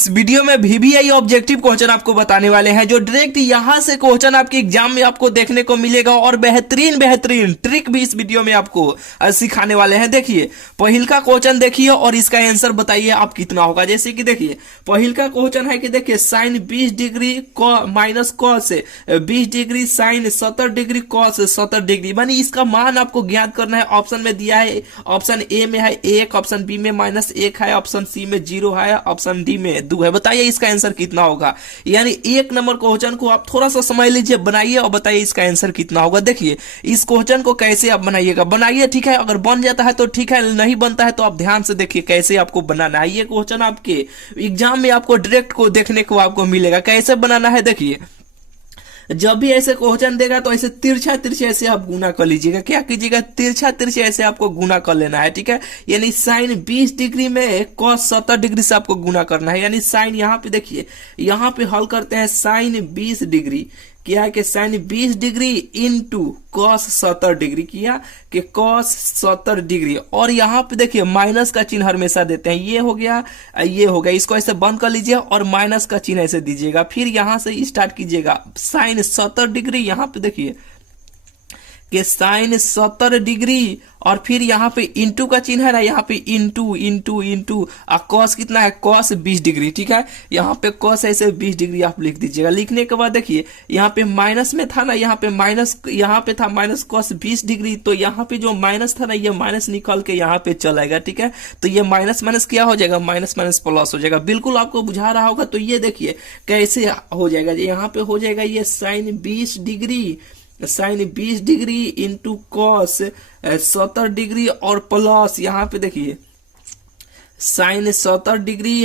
इस वीडियो में VVI objective question आपको बताने वाले हैं जो डायरेक्ट यहां से क्वेश्चन आपके एग्जाम में आपको देखने को मिलेगा और बेहतरीन बेहतरीन ट्रिक भी इस वीडियो में आपको सिखाने वाले हैं। देखिए पहिल का क्वेश्चन देखिए और इसका आंसर बताइए आप कितना होगा। जैसे कि देखिए पहिल का क्वेश्चन है कि देखिए sine 20 degree minus cos 20 degree sine 70 degree cos 70 degree, मानी इसका मान आपको ज्ञात करना है। ऑप्शन में दिया है, ऑप्शन ए में है 1, ऑप्शन बी में -1 है, ऑप्शन सी में 0 है, ऑप्शन डी में 2 है। बताइए इसका आंसर कितना होगा। यानी एक नंबर क्वेश्चन को आप थोड़ा सा समझ लीजिए, बनाइए और बताइए इसका आंसर कितना होगा। देखिए इस क्वेश्चन को कैसे आप बनाइएगा, बनाइए ठीक है। अगर बन जाता है तो ठीक है, नहीं बनता है तो आप ध्यान से देखिए कैसे आपको बनाना है। ये क्वेश्चन आपके एग्जाम में आपको डायरेक्ट को देखने को आपको मिलेगा। कैसे बनाना है देखिए, जब भी ऐसे क्वेश्चन देगा तो ऐसे तिरछा तिरछे ऐसे आप गुना कर लीजिएगा। क्या कीजिएगा, तिरछा तिरछे ऐसे आपको गुना कर लेना है, ठीक है। यानी साइन 20 डिग्री में कॉस 70 डिग्री से आपको गुना करना है। यानी साइन यहाँ पे देखिए, यहाँ पे हल करते हैं साइन 20 डिग्री, क्या है कि sine 20 degree into cos 70 degree, किया कि कॉस 70 डिग्री। और यहाँ पे देखिए माइनस का चिन्ह हमेशा देते हैं। ये हो गया, ये हो गया, इसको ऐसे बंद कर लीजिए और माइनस का चिन्ह ऐसे दीजिएगा। फिर यहाँ से स्टार्ट कीजिएगा साइन 70 डिग्री, यहाँ पे देखिए कि साइन 70 डिग्री और फिर यहाँ पे इंटू का चिन्ह है ना, यहाँ पे इंटू इंटू इंटू कॉस कितना है, कॉस 20 डिग्री, ठीक है। यहाँ पे कॉस ऐसे 20 डिग्री आप लिख दीजिएगा। लिखने के बाद देखिए यहाँ पे माइनस में था ना, यहाँ पे माइनस, यहाँ पे था माइनस कॉस 20 डिग्री, तो यहाँ पे जो माइनस था ना ये माइनस निकल के यहाँ पे चलाएगा, ठीक है। तो ये माइनस माइनस क्या हो जाएगा, माइनस माइनस प्लस हो जाएगा। बिल्कुल आपको बुझा रहा होगा। तो ये देखिए कैसे हो जाएगा, यहाँ पे हो जाएगा ये sine 20 degree, sine 20 degree into cos 70 degree और प्लस यहाँ पे देखिए sine 70 degree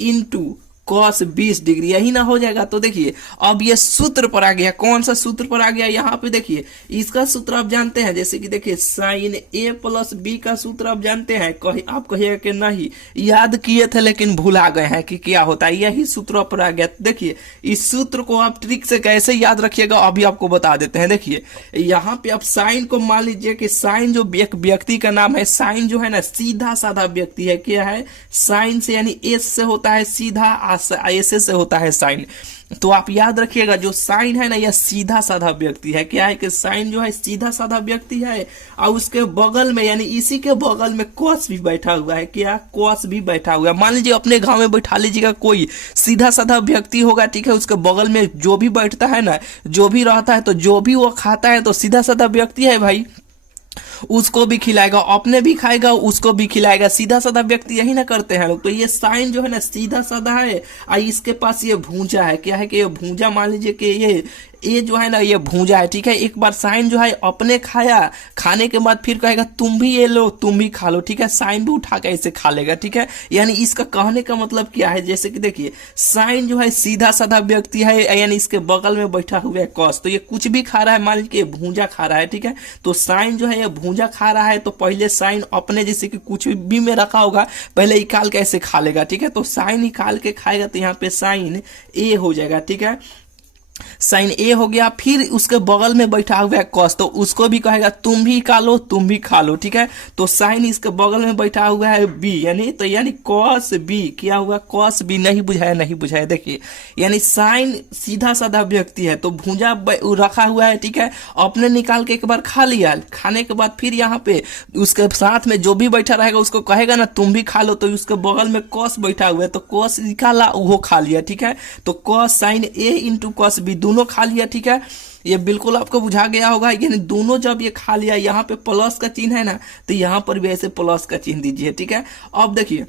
into cos 20 degree, यही ना हो जाएगा। तो देखिए अब ये सूत्र पर आ गया। कौन सा सूत्र पर आ गया, यहाँ पे देखिए इसका सूत्र आप जानते हैं। जैसे कि देखिए साइन ए प्लस बी का सूत्र आप जानते हैं। आप कहिएगा कि नहीं याद किए थे लेकिन भुला गए हैं कि क्या होता है, यही सूत्र पर आ गया। देखिए इस सूत्र को आप ट्रिक से कैसे याद रखिएगा अभी आपको बता देते हैं। देखिए यहाँ पे आप साइन को मान लीजिए कि साइन जो एक व्यक्ति का नाम है, साइन जो है ना सीधा साधा व्यक्ति है। क्या है, साइन से यानी एस से होता है सीधा, ऐसे से होता है साइन। तो आप याद रखिएगा जो साइन है ना यह सीधा साधा व्यक्ति है। क्या है कि साइन जो है सीधा साधा व्यक्ति है और उसके बगल में यानी इसी के बगल में कॉस भी बैठा हुआ है। क्या, कॉस भी बैठा हुआ है। मान लीजिए अपने गांव में बैठा लीजिएगा कोई सीधा साधा व्यक्ति होगा, ठीक है। उसके बगल में जो भी बैठता है ना, जो भी रहता है, तो जो भी वो खाता है तो सीधा साधा व्यक्ति है भाई, उसको भी खिलाएगा, अपने भी खाएगा, उसको भी खिलाएगा। सीधा साधा व्यक्ति यही ना करते हैं लोग। तो ये साइन जो है ना सीधा साधा है और इसके पास ये भूजा है। क्या है कि ये भूजा, मान लीजिए कि ये जो है ना ये भूजा है, ठीक है। एक बार साइन जो है अपने खाया, खाने के बाद फिर कहेगा तुम भी ये लो, तुम भी खा लो, ठीक है। साइन भी उठा के ऐसे खा लेगा, ठीक है। यानी इसका कहने का मतलब क्या है, जैसे कि देखिए साइन जो है सीधा साधा व्यक्ति है, यानी इसके बगल में बैठा हुआ है कॉस, तो ये कुछ भी खा रहा है, मान लीजिए भूजा खा रहा है, ठीक है। तो साइन जो है ये भूजा खा रहा है, तो पहले साइन अपने जैसे कि कुछ भी में रखा होगा पहले निकाल के ऐसे खा लेगा, ठीक है। तो साइन निकाल के खाएगा तो यहाँ पे साइन ए हो जाएगा, ठीक है। साइन ए हो गया। फिर उसके बगल में बैठा हुआ है कॉस, तो उसको भी कहेगा तुम भी खा लो, तुम भी खा लो, ठीक है। तो साइन इसके बगल में बैठा हुआ है बी, यानी कॉस बी, क्या हुआ, कॉस बी। नहीं बुझाया, नहीं बुझाया। देखिए यानी साइन सीधा साधा व्यक्ति है तो भूजा रखा हुआ है, ठीक है। अपने निकाल के एक बार खा लिया, खाने के बाद फिर यहाँ पे उसके साथ में जो भी बैठा रहेगा उसको कहेगा ना तुम भी खा लो, तो उसके बगल में कॉस बैठा हुआ है तो कॉस निकाला, वो खा लिया, ठीक है। तो कॉस साइन ए इंटू कॉस बी दोनों खा लिया, ठीक है। ये बिल्कुल आपको बुझा गया होगा। यानी दोनों जब ये खा लिया, यहाँ पे प्लस का चिन्ह है ना, तो यहाँ पर भी ऐसे प्लस का चिन्ह दीजिए, ठीक है। अब देखिए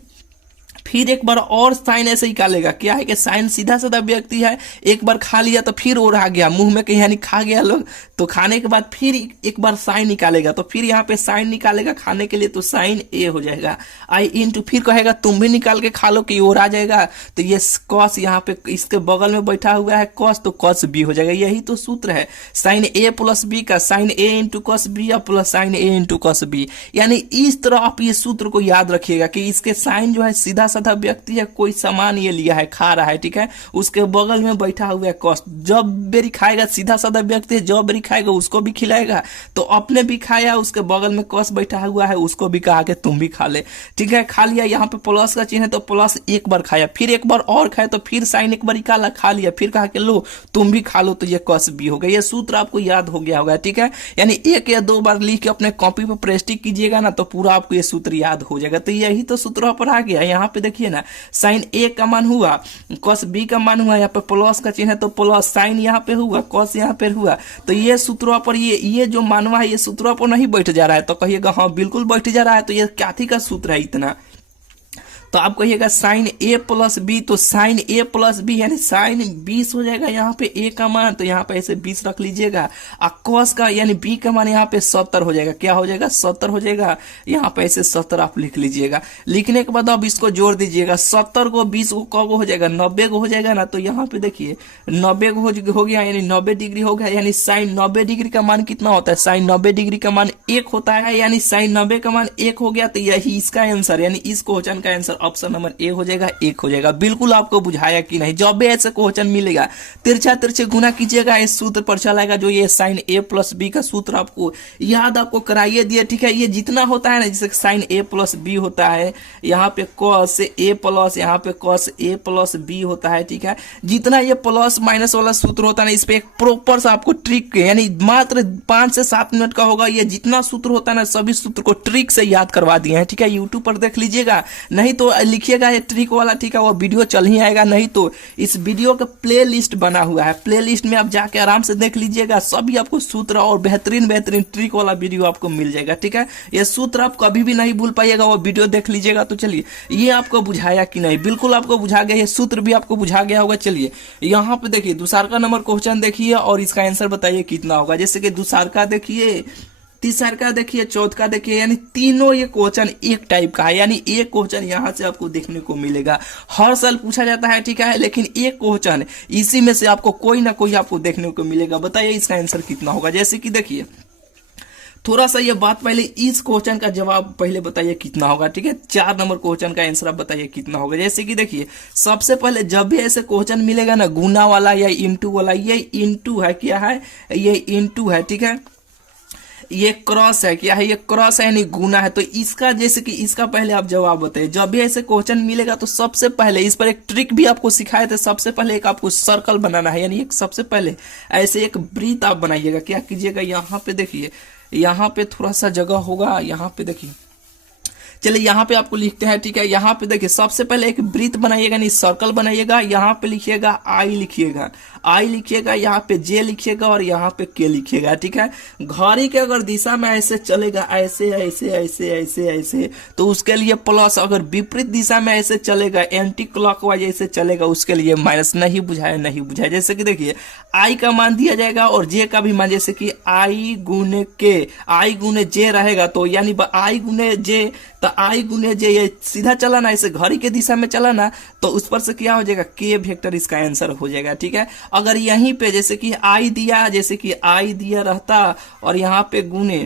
फिर एक बार और साइन ऐसे ही निकालेगा। क्या है कि साइन सीधा साधा व्यक्ति है, एक बार खा लिया तो फिर और आ गया मुंह में, कहीं यानी खा गया लोग, तो खाने के बाद फिर एक बार साइन निकालेगा, तो फिर यहाँ पे साइन निकालेगा खाने के लिए, तो साइन ए हो जाएगा। आई इंटू फिर कहेगा तुम भी निकाल के खा लो कि और आ जाएगा, तो ये कॉस यहाँ पे इसके बगल में बैठा हुआ है कॉस, तो कॉस बी हो जाएगा। यही तो सूत्र है साइन ए प्लस बी का, साइन ए इंटू कॉस बी या प्लस साइन ए इंटू कॉस बी। यानी इस तरह आप ये सूत्र को याद रखिएगा कि इसके साइन जो है सीधा साधा व्यक्ति है, कोई सामान ये लिया है, खा रहा है, ठीक है, उसके बगल में बैठा हुआ है कॉस, जब बेरी खाएगा, सीधा साधा व्यक्ति है, जब बेरी खाएगा उसको भी खिलाएगा, तो अपने भी खाया, उसके बगल में कॉस बैठा हुआ है उसको भी कहा कि तुम भी खा ले, ठीक है, खा लिया, यहाँ पे प्लस का चिन्ह है तो प्लस एक बार खाया, फिर एक बार और खाया तो फिर साइन एक बार निकाला, खा लिया, फिर कहा कि लो तुम भी खा लो, तो ये कॉस बी हो गया। ये सूत्र आपको याद हो गया होगा, ठीक है, यानी एक या दो बार लिख के अपने कॉपी पर प्रेस्टिक कीजिएगा ना तो पूरा आपको ये सूत्र याद हो जाएगा। तो यही तो सूत्र पर आ गया। यहाँ पे देखिए ना, साइन ए का मान हुआ, कॉस बी का मान हुआ, यहाँ पे प्लस का चिन्ह है तो प्लस, साइन यहाँ पे हुआ, कॉस यहाँ पे हुआ, तो ये सूत्रों पर ये जो मानवा है ये सूत्रों पर नहीं बैठ जा रहा है, तो कहिएगा हाँ बिल्कुल बैठ जा रहा है, तो ये क्या थी का सूत्र है इतना, तो आप कहिएगा साइन ए प्लस बी, तो साइन ए प्लस बी यानी साइन 20 हो जाएगा, यहाँ पे ए का मान तो यहाँ पे ऐसे 20 रख लीजिएगा, और कॉस का यानी बी का मान यहाँ पे 70 हो जाएगा, क्या हो जाएगा 70 हो जाएगा, यहाँ पे ऐसे 70 आप लिख लीजिएगा। लिखने के बाद अब इसको जोड़ दीजिएगा, 70 को 20 को कब हो जाएगा 90 को हो जाएगा ना, तो यहाँ पे देखिए 90 को हो गया, यानी 90 डिग्री हो गया, यानी साइन 90 डिग्री का मान कितना होता है, साइन 90 डिग्री का मान 1 होता है, यानी साइन 90 का मान 1 हो गया, तो यही इसका आंसर, यानी इस क्वेश्चन का आंसर ऑप्शन नंबर ए हो जाएगा, 1 हो जाएगा। बिल्कुल आपको बुझाया कि नहीं, जब भी ऐसे क्वेश्चन मिलेगा तिरछा तिरछे गुना कीजिएगा, इस सूत्र पर चलाएगा, जो ये साइन ए प्लस बी का सूत्र आपको याद आपको कराइए दिए, ठीक है, ये जितना होता है ना, जैसे साइन ए प्लस बी होता है, यहाँ पे कॉस ए प्लस, यहाँ पे कॉस ए प्लस बी होता है, ठीक है, जितना ये प्लस माइनस वाला सूत्र होता है ना, इस पे एक प्रॉपर सा आपको ट्रिक, यानी मात्र 5 से 7 मिनट का होगा, ये जितना सूत्र होता है ना सभी सूत्र को ट्रिक से याद करवा दिए हैं, ठीक है, यूट्यूब पर देख लीजिएगा, नहीं तो लिखिएगा ये ट्रिक वाला, ठीक है, वो वीडियो चल ही आएगा, नहीं तो इस वीडियो का प्ले लिस्ट बना हुआ है, प्ले लिस्ट में आप जाके आराम से देख लीजिएगा, सभी आपको सूत्र और बेहतरीन बेहतरीन ट्रिक वाला वीडियो आपको मिल जाएगा, ठीक है, ये सूत्र आप कभी भी नहीं भूल पाइएगा, वो वीडियो देख लीजिएगा। तो चलिए, ये आपको बुझाया कि नहीं, बिल्कुल आपको बुझा गया, ये सूत्र भी आपको बुझा गया होगा। चलिए यहाँ पे देखिए दूसरा का नंबर क्वेश्चन देखिए और इसका आंसर बताइए कितना होगा। जैसे कि दूसरा का देखिए, तीसरा का देखिए, चौथा का देखिए, यानी तीनों ये क्वेश्चन एक टाइप का है, यानी एक क्वेश्चन यहाँ से आपको देखने को मिलेगा, हर साल पूछा जाता है, ठीक है, लेकिन एक क्वेश्चन इसी में से आपको कोई ना कोई आपको देखने को मिलेगा। बताइए इसका आंसर कितना होगा। जैसे कि देखिए, थोड़ा सा ये बात पहले, इस क्वेश्चन का जवाब पहले बताइए कितना होगा, ठीक है, 4 नंबर क्वेश्चन का आंसर आप बताइए कितना होगा। जैसे कि देखिए, सबसे पहले जब भी ऐसे क्वेश्चन मिलेगा ना, गुना वाला या इंटू वाला, ये इंटू है, क्या है, ये इंटू है, ठीक है, ये क्रॉस है, क्या है, ये क्रॉस है यानी गुना है, तो इसका जैसे कि इसका पहले आप जवाब बताइए। जब भी ऐसे क्वेश्चन मिलेगा तो सबसे पहले इस पर एक ट्रिक भी आपको सिखाए थे, सबसे पहले एक आपको सर्कल बनाना है, यानी एक सबसे पहले ऐसे एक वृत्त आप बनाइएगा। क्या कीजिएगा, यहाँ पे देखिए, यहाँ पे थोड़ा सा जगह होगा, यहाँ पे देखिए, चलिए यहाँ पे आपको लिखते हैं, ठीक है, यहाँ पे देखिए सबसे पहले एक वृत्त बनाइएगा, नहीं सर्कल बनाइएगा, यहाँ पे लिखिएगा आई लिखिएगा, आई लिखिएगा, यहाँ पे जे लिखिएगा और यहाँ पे के लिखिएगा, ठीक है। घड़ी के अगर दिशा में ऐसे चलेगा, ऐसे ऐसे ऐसे ऐसे ऐसे, तो उसके लिए प्लस, अगर विपरीत दिशा में ऐसे चलेगा, एंटी क्लॉकवाइज ऐसे चलेगा, उसके लिए माइनस। नहीं बुझाया, नहीं बुझाया। जैसे कि देखिए, आई का मान दिया जाएगा और जे का भी मान, जैसे कि आई गुने के, आई गुने जे रहेगा, तो यानी आई गुने जे, तो आई गुने जे, ये सीधा चला ना, ऐसे घड़ी के दिशा में चला ना, तो उस पर से क्या हो जाएगा, के वेक्टर इसका आंसर हो जाएगा, ठीक है। अगर यहीं पे जैसे कि आई दिया, जैसे कि आई दिया रहता और यहाँ पे गुने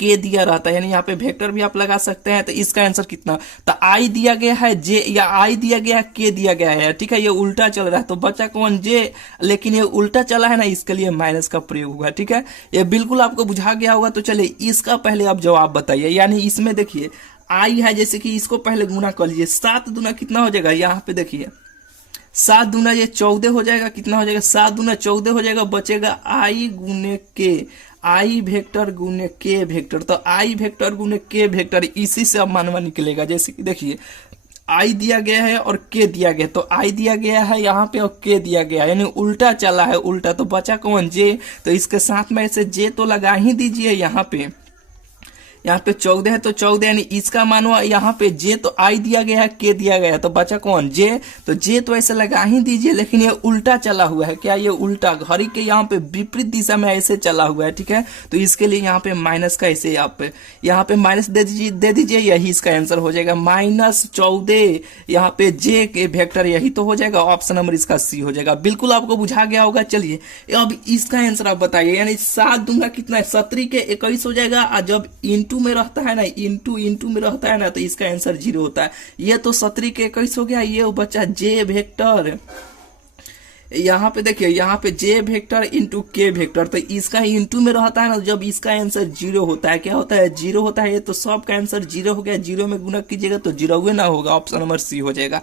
के दिया रहता है, यानी यहाँ पे वेक्टर भी आप लगा सकते हैं, तो इसका आंसर कितना, तो आई दिया गया है जे, या आई दिया गया है के दिया गया है, ठीक है, ये उल्टा चल रहा है, तो बचा कौन, जे, लेकिन ये उल्टा चला है ना, इसके लिए माइनस का प्रयोग हुआ, ठीक है। ये बिल्कुल आपको बुझा गया होगा। तो चलिए इसका पहले आप जवाब बताइए। यानी इसमें देखिए आई है, जैसे कि इसको पहले गुना कर लीजिए, 7 दूना कितना हो जाएगा, यहाँ पे देखिए 7 दूना ये 14 हो जाएगा, कितना हो जाएगा, 7 दूना 14 हो जाएगा, बचेगा आई गुने के, आई वेक्टर गुने के वेक्टर, तो आई वेक्टर गुने के वेक्टर, इसी से अब मानवा निकलेगा। जैसे कि देखिए, आई दिया गया है और के दिया गया, तो आई दिया गया है यहाँ पे और के दिया गया है, यानी उल्टा चला है, उल्टा, तो बचा कौन, जे, तो इसके साथ में ऐसे जे तो लगा ही दीजिए। यहाँ पे 14 है तो 14, यानी इसका मानो यहाँ पे जे, तो आई दिया गया है, के दिया गया है, तो बचा कौन, जे, तो जे तो ऐसे लगा ही दीजिए, लेकिन ये उल्टा चला हुआ है, क्या ये उल्टा, घड़ी के यहाँ पे विपरीत दिशा में ऐसे चला हुआ है, ठीक है, तो इसके लिए यहाँ पे माइनस का ऐसे आप यहाँ पे माइनस दे दीजिए, यही इसका आंसर हो जाएगा, -14, यहाँ पे जे के वेक्टर, यही तो हो जाएगा, ऑप्शन नंबर इसका सी हो जाएगा। बिल्कुल आपको बुझा गया होगा। चलिए अब इसका आंसर आप बताइए। यानी 7 दूंगा कितना है, 17 के 21 हो जाएगा, और जब इंटू इंटू में रहता है ना, इंटू इंटू में रहता है ना, तो इसका आंसर 0 होता है। ये तो 17 हो गया। ये बच्चा जे वेक्टर, यहाँ पे देखिए, यहाँ पे जे वेक्टर इंटू के वेक्टर, तो इसका इंटू में रहता है ना, जब इसका आंसर 0 होता है, क्या होता है, 0 होता है। ये तो सबका आंसर 0 हो गया। 0 में गुना कीजिएगा तो 0 ना होगा, ऑप्शन नंबर सी हो जाएगा।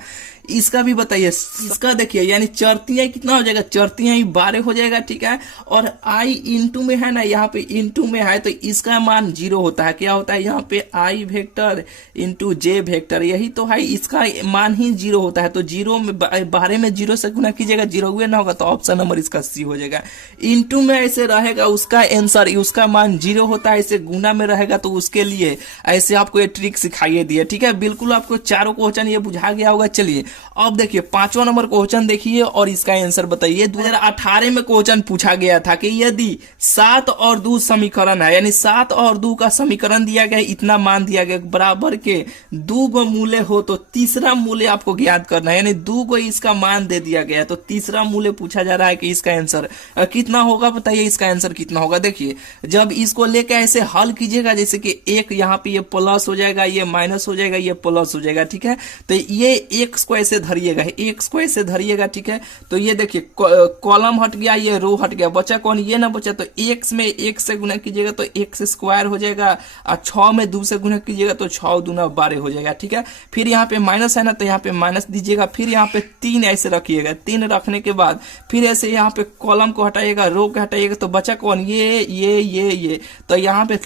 इसका भी बताइए, इसका देखिए, यानी चरतियां कितना हो जाएगा, चरतियां ही 12 हो जाएगा, ठीक है। और आई इंटू में है ना, यहाँ पे इंटू में है तो इसका मान 0 होता है। क्या होता है, यहाँ पे आई वेक्टर इंटू जे वेक्टर, यही तो है, इसका मान ही 0 होता है। तो 0 में 12 में 0 से गुना कीजिएगा, 0 ना होगा, तो ऑप्शन नंबर इसका सी हो जाएगा। इंटू में ऐसे रहेगा, उसका आंसर, उसका मान 0 होता है। ऐसे गुना में रहेगा तो उसके लिए ऐसे आपको ये ट्रिक सिखाइए दिए, ठीक है। बिल्कुल आपको चारों क्वेश्चन ये बुझा गया होगा। चलिए अब देखिए 5वां नंबर क्वेश्चन देखिए और इसका आंसर बताइए। 2018 में क्वेश्चन पूछा गया था कि यदि 7 और 2 समीकरण है, यानी 7 और 2 का समीकरण दिया गया, इतना मान दिया गया, बराबर के 2 गो मूल्य हो तो तीसरा मूल्य आपको ज्ञात करना है। यानी 2 को इसका मान दे दिया गया, तो तीसरा मूल्य पूछा जा रहा है कि इसका आंसर कितना होगा, बताइए इसका आंसर कितना होगा। देखिए जब इसको लेकर ऐसे हल कीजिएगा, जैसे कि एक यहाँ पे ये प्लस हो जाएगा, ये माइनस हो जाएगा, ये प्लस हो जाएगा, ठीक है। तो ये एक्स को ऐसे धरिएगा, एक्स को ऐसे धरिएगा, ठीक है। तो ये देखिए कॉलम हट गया, ये रो हट गया, बचा कौन, ये ना बचा। तो एक्स में 1 से गुना कीजिएगा तो एक्स स्क्वायर हो जाएगा, और 6 में 2 से गुना कीजिएगा तो 6 दूना 12 हो जाएगा, ठीक है। फिर यहाँ पे माइनस है ना, तो यहाँ पे माइनस दीजिएगा। फिर यहाँ पे 3 ऐसे रखिएगा, 3 रखने के बाद फिर ऐसे यहाँ पे कॉलम को हटाइएगा, रो को हटाइएगा, तो बचा कौन, ये। तो यहाँ पे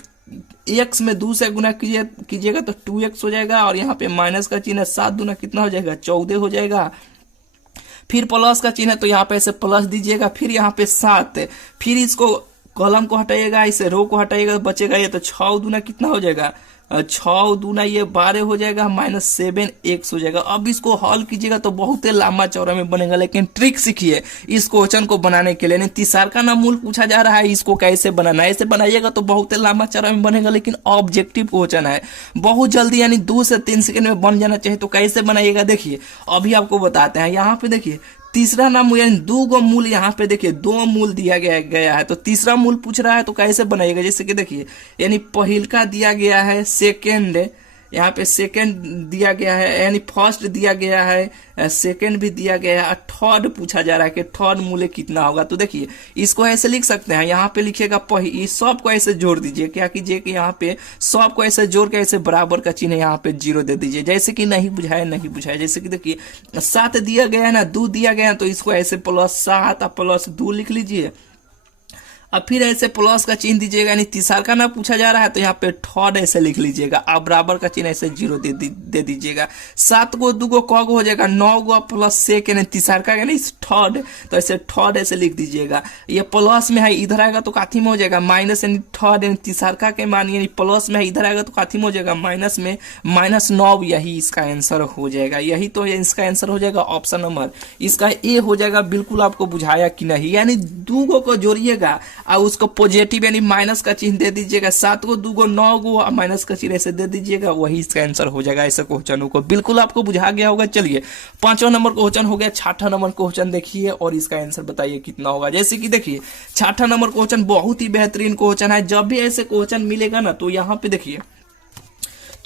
x में 2 से गुना कीजिएगा तो 2x हो जाएगा, और यहाँ पे माइनस का चिन्ह, 7 दूना कितना हो जाएगा, 14 हो जाएगा। फिर प्लस का चिन्ह, तो यहाँ पे ऐसे प्लस दीजिएगा। फिर यहाँ पे 7, फिर इसको कॉलम को हटाइएगा, इसे रो को हटाइएगा, बचेगा ये, तो 6 दूना कितना हो जाएगा, 6 दूना ये 12 हो जाएगा, -7 x हो जाएगा। अब इसको हल कीजिएगा तो बहुत ही लंबा चौड़ा में बनेगा, लेकिन ट्रिक सीखिए इस क्वेश्चन को बनाने के लिए। तीसरा का नाम मूल पूछा जा रहा है, इसको कैसे बनाना है, ऐसे बनाइएगा तो बहुत ही लंबा चौड़ा में बनेगा, लेकिन ऑब्जेक्टिव क्वेश्चन है, बहुत जल्दी, यानी 2 से 3 सेकंड में बन जाना चाहिए। तो कैसे बनाइएगा देखिए, अभी आपको बताते हैं। यहाँ पे देखिए तीसरा नाम यानी 2 गो मूल, यहाँ पे देखिए 2 मूल दिया गया है, तो तीसरा मूल पूछ रहा है, तो कैसे बनाइएगा, जैसे कि देखिए, यानी पहिल का दिया गया है, सेकेंड, यहाँ पे सेकेंड दिया गया है, यानी फर्स्ट दिया गया है, सेकेंड भी दिया गया है, और थर्ड पूछा जा रहा है कि थर्ड मूल्य कितना होगा। तो देखिए इसको ऐसे लिख सकते हैं, यहाँ पे लिखिएगा सब को ऐसे जोड़ दीजिए। क्या कीजिए कि यहाँ पे सब को ऐसे जोड़ के ऐसे बराबर का चिन्ह यहाँ पे 0 दे दीजिए, जैसे कि नहीं बुझाया। जैसे कि देखिए 7 दिया गया है ना, 2 दिया गया है, तो इसको ऐसे +7 और +2 लिख लीजिए। अब फिर ऐसे प्लस का चिन्ह दीजिएगा, यानी तीसरा का ना पूछा जा रहा है, तो यहाँ पे थर्ड ऐसे लिख लीजिएगा। अब बराबर का चिन्ह ऐसे 0 दे दीजिएगा। 7 को 2 को कौ हो जाएगा, 9 गो प्लस से के तीसरा का यानी थर्ड, तो ऐसे थर्ड ऐसे लिख दीजिएगा। ये प्लस में है, इधर आएगा तो काथी में हो जाएगा माइनस, यानी थर्ड, यानी तीसरा के मान यानी प्लस में है, इधर आएगा तो काथी में हो जाएगा माइनस में, -9, यही इसका आंसर हो जाएगा। यही तो इसका आंसर हो जाएगा, ऑप्शन नंबर इसका ए हो जाएगा। बिल्कुल आपको बुझाया कि नहीं, यानी 2 को जोड़िएगा और उसको पॉजिटिव यानी माइनस का चिन्ह दे दीजिएगा। 7 को 2 को 9 को माइनस का चिन्ह ऐसे दे दीजिएगा, वही इसका आंसर हो जाएगा। ऐसे क्वेश्चनों को बिल्कुल आपको बुझा गया होगा। चलिए 5वां नंबर क्वेश्चन हो गया। 6ठा नंबर क्वेश्चन देखिए और इसका आंसर बताइए कितना होगा। जैसे कि देखिए 6ठा नंबर क्वेश्चन बहुत ही बेहतरीन क्वेश्चन है। जब भी ऐसे क्वेश्चन मिलेगा ना, तो यहाँ पे देखिए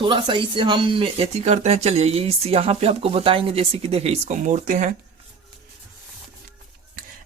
थोड़ा सा इसे हम ऐसी करते हैं। चलिए इस यहाँ पे आपको बताएंगे। जैसे कि देखिए इसको मोड़ते हैं,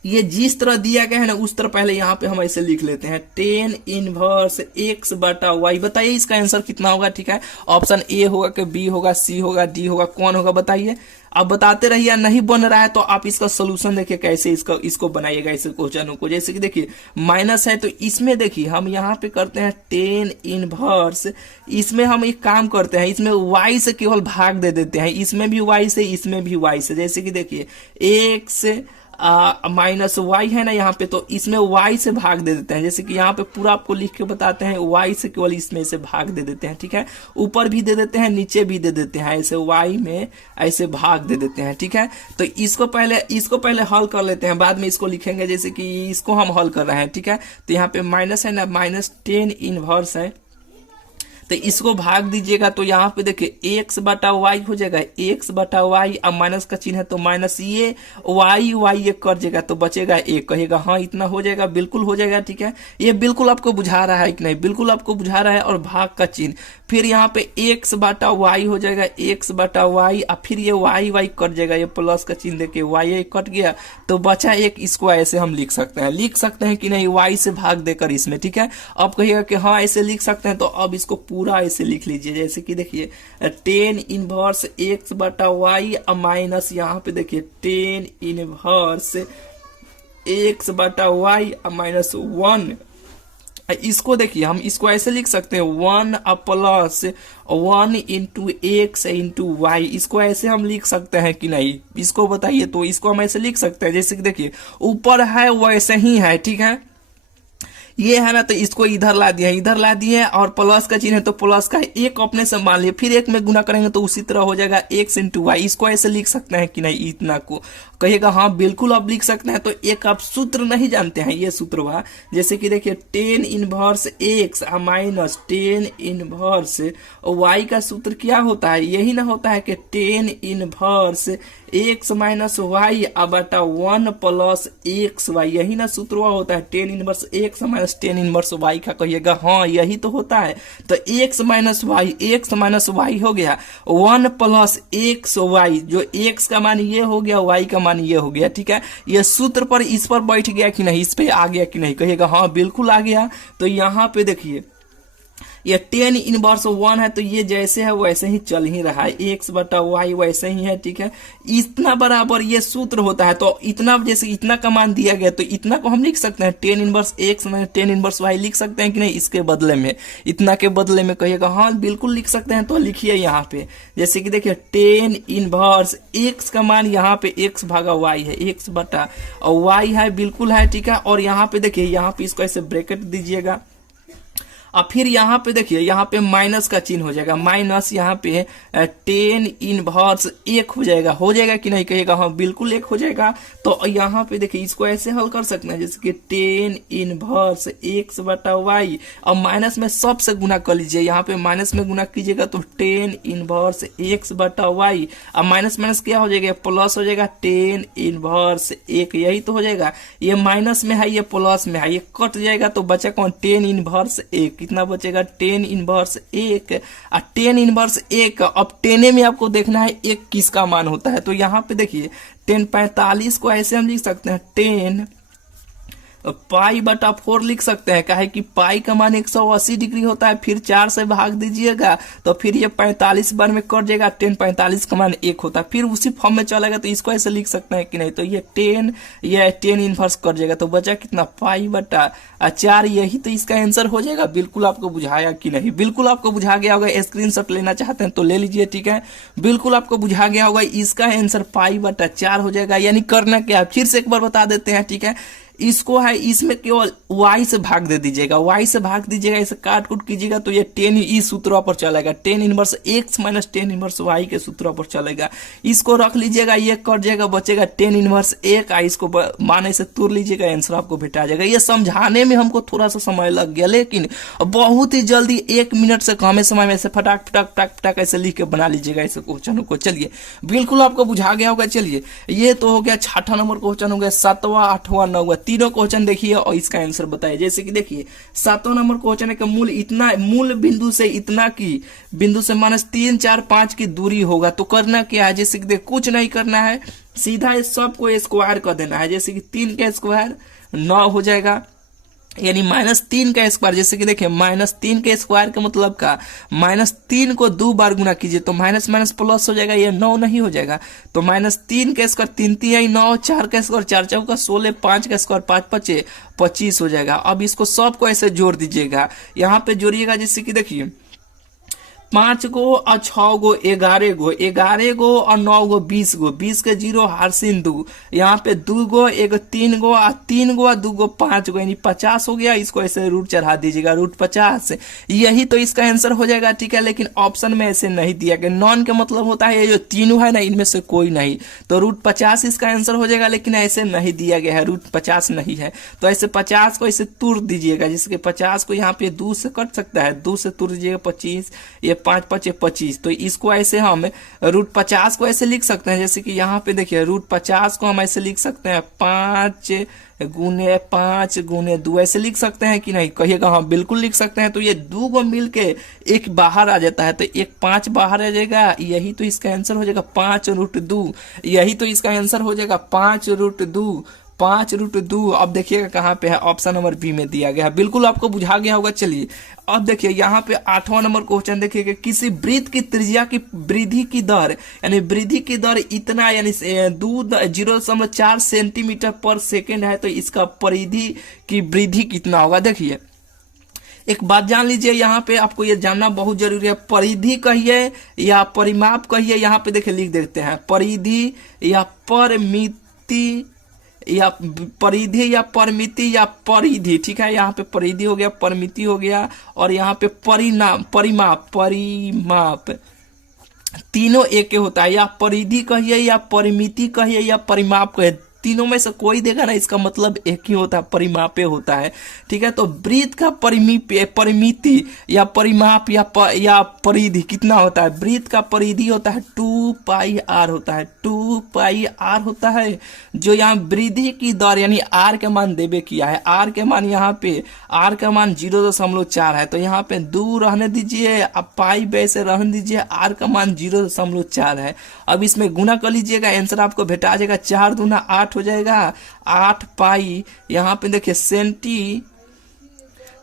ये जिस तरह दिया गया है ना उस तरह पहले यहाँ पे हम ऐसे लिख लेते हैं, 10 इनवर्स x/y। बताइए इसका आंसर कितना होगा। ठीक है, ऑप्शन ए होगा कि बी होगा, सी होगा, डी होगा, कौन होगा बताइए। अब बताते रहिए, नहीं बन रहा है तो आप इसका सोल्यूशन देखिए कैसे इसको बनाइएगा इस क्वेश्चन को। जैसे कि देखिए माइनस है तो इसमें देखिए हम यहाँ पे करते हैं 10 इनवर्स। इसमें हम एक काम करते हैं, इसमें y से केवल भाग दे देते हैं, इसमें भी y से, इसमें भी y से। जैसे कि देखिए x -y है ना यहाँ पे, तो इसमें y से भाग दे देते हैं। जैसे कि यहाँ पे पूरा आपको लिख के बताते हैं, y से केवल इसमें से भाग दे देते हैं। ठीक है, ऊपर भी दे देते हैं, नीचे भी दे देते हैं, ऐसे y में ऐसे भाग दे देते हैं। ठीक है, तो इसको पहले हल कर लेते हैं, बाद में इसको लिखेंगे। जैसे कि इसको हम हल कर रहे हैं। ठीक है, तो यहाँ पे माइनस है ना, -10 इनवर्स है, तो इसको भाग दीजिएगा तो यहाँ पे देखिए एक्स बटा वाई हो जाएगा, एक्स बटा वाई, अब माइनस का चिन्ह है तो माइनस, ये वाई वाई ये कट जाएगा तो बचेगा एक। कहिएगा हाँ इतना हो जाएगा, बिल्कुल हो जाएगा, ठीक है। ये बिल्कुल आपको बुझा रहा है कि नहीं, बिल्कुल आपको बुझा रहा है। और भाग का चिन्ह, फिर यहाँ पे एक्स बटा वाई हो जाएगा, एक्स बटा वाई, और फिर ये वाई वाई कट जाएगा, ये प्लस का चिन्ह देखिए वाई कट गया तो बचा एक। इसको ऐसे हम लिख सकते हैं कि नहीं, वाई से भाग देकर इसमें, ठीक है। अब कहिएगा कि हाँ ऐसे लिख सकते हैं, तो अब इसको पूरा ऐसे लिख लीजिए, जैसे कि देखिए टेन इनवर्स एक्स बटा वाई माइनस, यहाँ पे देखिए टेन इनवर्स एक्स बटा वाई माइनस 1। इसको देखिए हम इसको ऐसे लिख सकते हैं 1 plus 1 into x into y, इसको ऐसे हम लिख सकते हैं कि नहीं, इसको बताइए। तो इसको हम ऐसे लिख सकते हैं, जैसे कि देखिए ऊपर है वैसे ही है, ठीक है, ये है ना, तो इसको इधर ला दिए और प्लस का चिन्ह है तो प्लस का एक अपने से मान लिए, फिर एक में गुना करेंगे तो उसी तरह हो जाएगा एक्स इंटू वाई। इसको ऐसे लिख सकते हैं कि नहीं, इतना को कहिएगा हाँ बिल्कुल आप लिख सकते हैं। तो एक आप सूत्र नहीं जानते हैं, ये सूत्र हुआ, जैसे कि देखिए tan inverse x minus tan inverse y का सूत्र क्या होता है, यही ना होता है कि tan inverse x minus y बटा 1 प्लस एक्स वाई, यही ना सूत्र होता है, tan inverse x minus tan inverse y का। कहिएगा हाँ यही तो होता है। तो एक्स माइनस वाई हो गया 1 प्लस एक्स वाई, जो एक्स का मान ये हो गया, वाई का मान ये हो गया, ठीक है। ये सूत्र पर इस पर बैठ गया कि नहीं, इस पे आ गया कि नहीं, कहिएगा हाँ बिल्कुल आ गया। तो यहाँ पे देखिए ये टेन इनवर्स 1 है तो ये जैसे है वैसे ही चल ही रहा है, एक्स बटा वाई वैसे ही है, ठीक है। इतना बराबर ये सूत्र होता है, तो इतना जैसे इतना का मान दिया गया तो इतना को हम लिख सकते हैं टेन इनवर्स एक्स में टेन इनवर्स वाई लिख सकते हैं कि नहीं, इसके बदले में, इतना के बदले में। कहिएगा हाँ बिल्कुल लिख सकते हैं। तो लिखिए यहाँ पे, जैसे कि देखिए टेन इनवर्स एक्स का मान यहाँ पे एक्स भागा वाई है, एक्स बटा और वाई है, बिल्कुल है, ठीक है। और यहाँ पे देखिए, यहाँ पे इसको ऐसे ब्रैकेट दीजिएगा और फिर यहाँ पे देखिए यहाँ पे माइनस का चिन्ह हो जाएगा, माइनस यहाँ पे टेन इनवर्स एक हो जाएगा कि नहीं, कहिएगा हाँ बिल्कुल एक हो जाएगा। तो यहाँ पे देखिए इसको ऐसे हल कर सकते हैं, जैसे कि टेन इनवर्स एक्स बटा वाई और माइनस में सबसे गुना कर लीजिए, यहाँ पे माइनस में गुना कीजिएगा तो टेन इनवर्स एक्स बटा वाई और माइनस माइनस क्या हो जाएगा, प्लस हो जाएगा टेन इनवर्स एक, यही तो हो जाएगा। ये माइनस में है, ये प्लस में है, ये कट जाएगा तो बचा कौन, टेन इनवर्स एक, कितना बचेगा टेन इनवर्स एक और टेन इनवर्स एक। अब टेने में आपको देखना है एक किसका मान होता है, तो यहाँ पे देखिए 1045 को ऐसे हम लिख सकते हैं 10 पाई बटा 4 लिख सकते हैं, काहे कि पाई का मान 180 डिग्री होता है, फिर 4 से भाग दीजिएगा तो फिर ये 45 बार में कट जाएगा, 10 45 का मान 1 होता है, फिर उसी फॉर्म में चलेगा। तो इसको ऐसे लिख सकते हैं कि नहीं, तो ये 10 इनवर्स कट जाएगा तो बचा कितना, पाई बटा 4, यही तो इसका आंसर हो जाएगा। बिल्कुल आपको बुझाया कि नहीं, बिल्कुल आपको बुझा गया होगा। स्क्रीनशॉट लेना चाहते हैं तो ले लीजिए, ठीक है, बिल्कुल आपको बुझा गया होगा। इसका आंसर पाई बटा 4 हो जाएगा। यानी करना क्या, फिर से एक बार बता देते हैं, ठीक है। इसको है, इसमें केवल y से भाग दे दीजिएगा, y से भाग दीजिएगा, इसे काट कूट कीजिएगा तो ये 10 इस सूत्रों पर चलेगा, 10 inverse x minus 10 inverse y के सूत्रों पर चलेगा। इसको रख लीजिएगा, ये कट जाएगा, बचेगा 10 इनवर्स 1, इसको माने से तोड़ लीजिएगा, आंसर आपको भेटा जाएगा। ये समझाने में हमको थोड़ा सा समय लग गया, लेकिन बहुत ही जल्दी 1 मिनट से कम समय में से फटाक फटाक फटाक फटाक ऐसे लिख के बना लीजिएगा इस क्वेश्चन को। चलिए बिल्कुल आपको बुझा गया होगा। चलिए ये तो हो गया 6ठा नंबर क्वेश्चन, हो गया 7वां 8वां 9वां, तीनों क्वेश्चन देखिए और इसका आंसर बताइए। जैसे कि देखिए 7वां नंबर क्वेश्चन है कि मूल इतना, मूल बिंदु से इतना की बिंदु से -3 4 5 की दूरी होगा, तो करना क्या है, जैसे कि कुछ नहीं करना है, सीधा इस सबको स्क्वायर कर देना है। जैसे कि 3 का स्क्वायर 9 हो जाएगा, यानी -3 का स्क्वायर, जैसे कि देखिए -3 के स्क्वायर का मतलब का, -3 को 2 बार गुना कीजिए तो माइनस माइनस प्लस हो जाएगा, ये 9 नहीं हो जाएगा। तो -3 का स्क्वायर 3 3 9, 4 का स्क्वायर 4 4 16, 5 का स्क्वायर 5 5 25 हो जाएगा। अब इसको सबको ऐसे जोड़ दीजिएगा, यहाँ पे जोड़िएगा, जैसे कि देखिए 5 गो और 6 गो 11 गो, 11 गो और 9 गो 20 गो, 20 के 0 हारसिन 2, यहाँ पे 2 गो, एक 3 गो और 3 गो और 2 गो 5 गो, यानी 50 हो गया। इसको ऐसे रूट चढ़ा दीजिएगा, रूट 50, यही तो इसका आंसर हो जाएगा। ठीक है, लेकिन ऑप्शन में ऐसे नहीं दिया गया। नॉन के मतलब होता है ये जो तीनों है ना, इनमें से कोई नहीं, तो रूट 50 इसका आंसर हो जाएगा, लेकिन ऐसे नहीं दिया गया है, रूट 50 नहीं है। तो ऐसे 50 को ऐसे तोड़ दीजिएगा, जिसके 50 को यहाँ पे 2 से कट सकता है, 2 से तोड़ दीजिएगा 25, ये 5 5 25, तो इसको ऐसे हम रूट 50 को ऐसे लिख सकते हैं, जैसे कि यहाँ पे देखिए रूट 50 को हम ऐसे लिख सकते हैं 5 गुने 5 गुने 2, ऐसे लिख सकते हैं कि नहीं, कहिएगा हाँ बिल्कुल लिख सकते हैं। तो ये 2 को मिल के एक बाहर आ जाता है, तो एक 5 बाहर आ जाएगा, यही तो इसका आंसर हो जाएगा 5 रूट 2, यही तो इसका आंसर हो जाएगा 5 रूट 2, 5 रूट 2। अब देखिएगा कहाँ पे है, ऑप्शन नंबर बी में दिया गया है, बिल्कुल आपको बुझा गया होगा। चलिए अब देखिए यहाँ पे 8वां नंबर क्वेश्चन देखिए, किसी वृत्त की त्रिज्या की वृद्धि की दर, यानी वृद्धि की दर इतना, यानी 0.4 सेंटीमीटर पर सेकेंड है, तो इसका परिधि की वृद्धि कितना होगा। देखिए एक बात जान लीजिए, यहाँ पे आपको ये जानना बहुत जरूरी है, परिधि कहिए या परिमाप कहिए, यहाँ पे देखिए लिख देते हैं परिधि या परमिति या परिधि या परमिति या परिधि। ठीक है, यहाँ पे परिधि हो गया, परमिति हो गया, और यहाँ पे परिमाप तीनों एक के होता है, या परिधि कहिए या परिमिति कहिए या परिमाप कहिए, तीनों में से कोई देगा ना, इसका मतलब एक ही होता है, परिमापे होता है। ठीक है, तो वृत्त का परिमिति या परिमाप या परिधि कितना होता है। वृत्त का परिधि होता है 2 पाई आर होता है, 2 पाई आर होता है। जो यहाँ वृद्धि की दर यानी आर के मान देवे किया है, आर के मान यहाँ पे आर का मान 0.4 है, तो यहाँ पे 2 रहने दीजिए, अब पाई वैसे रहने दीजिए, आर का मान 0.4 है। अब इसमें गुना कर लीजिएगा, आंसर आपको भेटा जाएगा 4 दूना 8 हो जाएगा, 8 पाई, यहाँ पे देखिए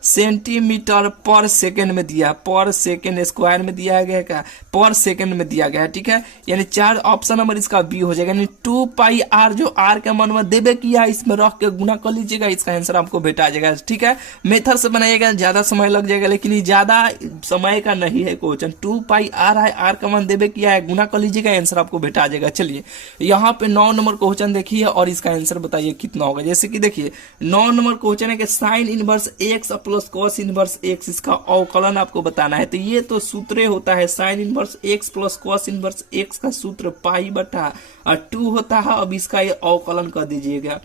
सेंटीमीटर पर सेकेंड में दिया, पर सेकेंड स्क्वायर में दिया गया है, पर सेकेंड में दिया गया है। ठीक है, यानी 4, ऑप्शन नंबर इसका बी हो जाएगा, यानी 2 पाई आर जो आर के मान में देवे किया, इसमें रख के गुना कर लीजिएगा, इसका आंसर आपको भेटा जाएगा। ठीक है, मेथड से बनाइएगा, ज्यादा समय लग जाएगा, लेकिन ये ज्यादा समय का नहीं है क्वेश्चन। 2 पाई आर है, आर का मान देवे किया है, गुना कर लीजिएगा, आंसर आपको भेटा जाएगा। चलिए यहाँ पे 9 नंबर क्वेश्चन देखिए और इसका आंसर बताइए कितना होगा। जैसे कि देखिए 9 नंबर क्वेश्चन है कि sine inverse x plus cos inverse x, इसका अवकलन आपको बताना है। तो ये तो सूत्र होता है, sine inverse x plus cos inverse x का सूत्र पाई बटा 2 होता है। अब इसका ये अवकलन कर दीजिएगा,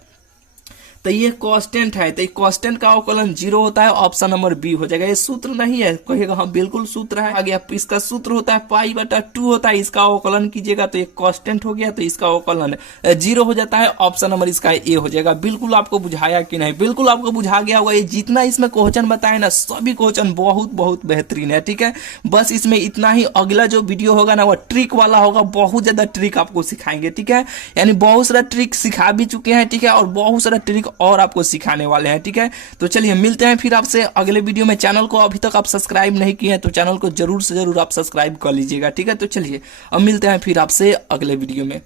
तो ये कांस्टेंट है, तो कांस्टेंट का अवकलन 0 होता है, ऑप्शन नंबर बी हो जाएगा। ये सूत्र नहीं है, कहिएगा हाँ बिल्कुल सूत्र है। आगे इसका सूत्र होता है पाई बटा 2 होता है, इसका अवकलन कीजिएगा तो ये कांस्टेंट हो गया, तो इसका अवकलन 0 हो जाता है, ऑप्शन नंबर इसका ए हो जाएगा। बिल्कुल आपको बुझाया कि नहीं, बिल्कुल आपको बुझा गया होगा। ये जितना इसमें क्वेश्चन बताए ना, सभी क्वेश्चन बहुत बहुत बेहतरीन है। ठीक है, बस इसमें इतना ही। अगला जो वीडियो होगा ना, वो ट्रिक वाला होगा, बहुत ज्यादा ट्रिक आपको सिखाएंगे। ठीक है, यानी बहुत सारा ट्रिक सिखा भी चुके हैं। ठीक है, और बहुत सारा ट्रिक और आपको सिखाने वाले हैं। ठीक है, तो चलिए मिलते हैं फिर आपसे अगले वीडियो में। चैनल को अभी तक आप सब्सक्राइब नहीं किए हैं तो चैनल को जरूर से जरूर आप सब्सक्राइब कर लीजिएगा। ठीक है, तो चलिए अब मिलते हैं फिर आपसे अगले वीडियो में।